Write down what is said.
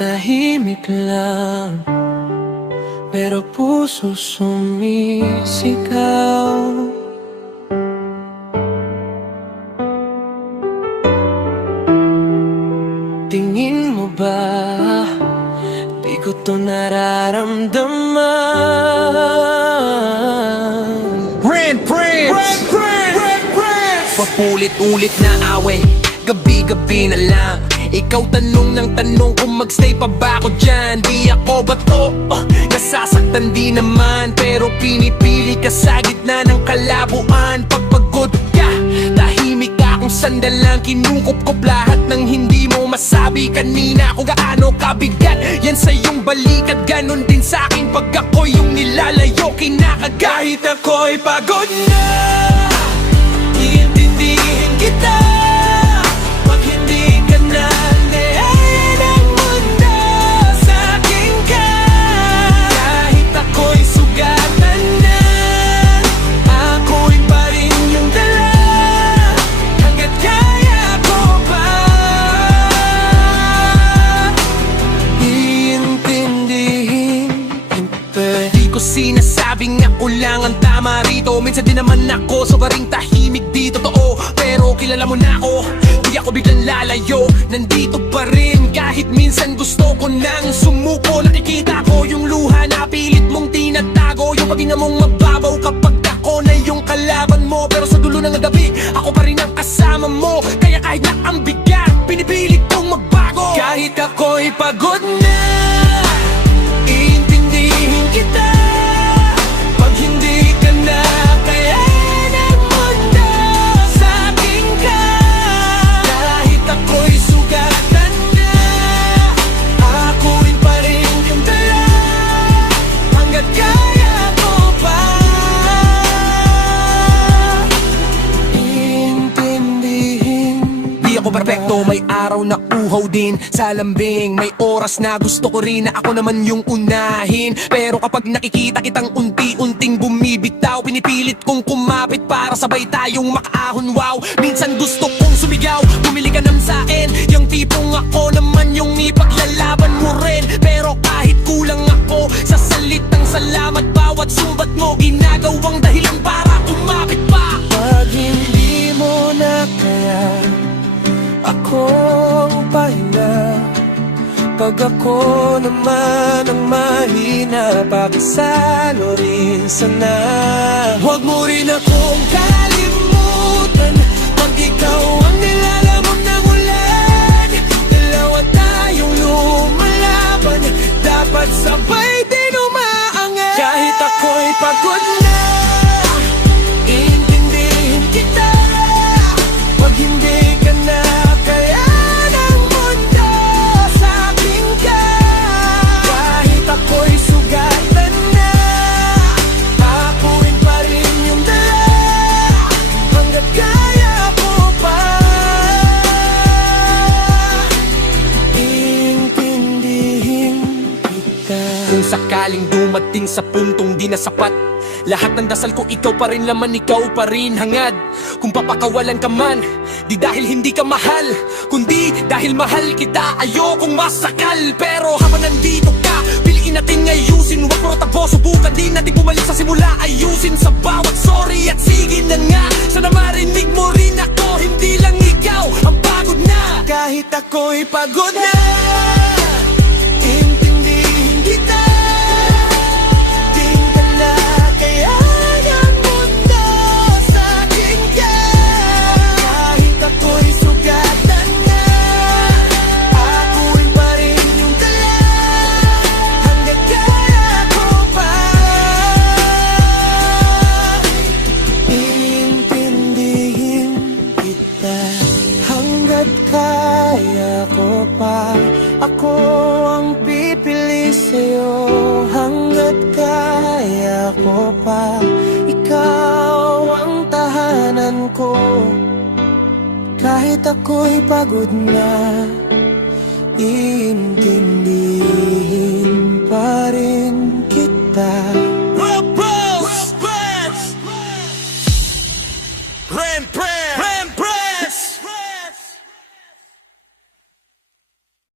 tahimik lang, pero puso sumisigaw. Tingin mo ba di ko to nararamdaman? Papulit-ulit na away, gabi-gabi na lang. Ikaw tanong ng tanong kung magstay pa ba ako dyan. Di ako ba to? Nasasaktan di naman, pero pinipili ka sa gitna ng kalabuan. Pag pagod ka, tahimik ka kung sandalang kinukup-kup lahat ng hindi mo masabi kanina kung gaano kabigat yan sa iyong balikat. Ganon din sa akin pag ako yung nilalayo, kinakagat. Kahit ako'y pagod na, iintindihin kita. Pag hindi ka na naayan ang mundo sa akin ka. Kahit ako'y sugatan na, ako'y pa rin yung dala. Hanggat kaya ko pa iintindihin kita. Di ko sinasabing ako lang ang tama rito. Minsan din naman ako sobrang tahimik dito, totoo. Pero kilala mo na ako, di ako biglang lalayo. Nandito pa rin kahit minsan gusto ko nang sumuko. Nakikita ko yung luha na pilit mong tinatago, yung paghinga mong mababaw kapag ako na yung kalaban mo. Pero sa dulo ng gabi, ako pa rin ang kasama mo. Kaya kahit na ang bigat, pinipilit kong magbago. Kahit ako'y pagod na, iintindihin kita. Pag hindi ka na kaya ng mundo sa akin ka. Kahit ako'y sugatan na, ako'y pa rin yung dala. Hanggat kaya ko pa iintindihin. Di ako perfecto, may araw na uhaw din sa lambing. May oras na gusto ko rin na ako naman yung unahin. Pero kapag nakikita kitang unti-unting bumibitaw, pinipilit kong kumapit para sabay tayong makaahon. Wow, minsan gusto kong sumigaw, bumili ka ng sain. Yung tipong ako naman yung ipaglalaban mo rin. Pero kahit kulang ako sa salitang salamat, bawat sumbat mo ginagawang dahilan para kumapit pa. Pag hindi mo na kaya, ako ang pahinga. Pag ako naman ang mahina, pakisalo rin sana. Huwag mo rin akong kalimutan pag ikaw ang nilalamog ng ulan. Dalawa tayong lumalaban, dapat sabay din umaangat. Kahit ako'y pagod na, iintindihin kita. Pag hindi ka na kaya ng mundo sa akin ka. Kahit ako'y sugatan na, ako'y pa rin yung dala. Hanggat kaya ko pa iintindihin kita. Kung sakaling dumating sa puntong di na sapat, lahat ng dasal ko ikaw pa rin laman, ikaw pa rin hangad. Kung papakawalan ka man, di dahil hindi ka mahal, kundi dahil mahal kita. Ayokong masakal, pero habang nandito ka, piliin natin ngayusin. Huwag mo tabo, subukan din natin bumalik sa simula. Ayusin sa bawat sorry at sige na nga. Sana marinig mo rin ako, hindi lang ikaw ang pagod na. Kahit ako'y pagod na, iintindihin kita. Di ka na kaya ng mundo sa akin ka. Kahit ako'y sugatan na, ako'y pa rin yung dala. Hanggat kaya ko pa iintindihin kita. Hanggat kaya ko pa, ako ang pipili sa'yo. Hanggat kaya ko pa, ikaw ang tahanan ko. Kahit ako'y pagod na,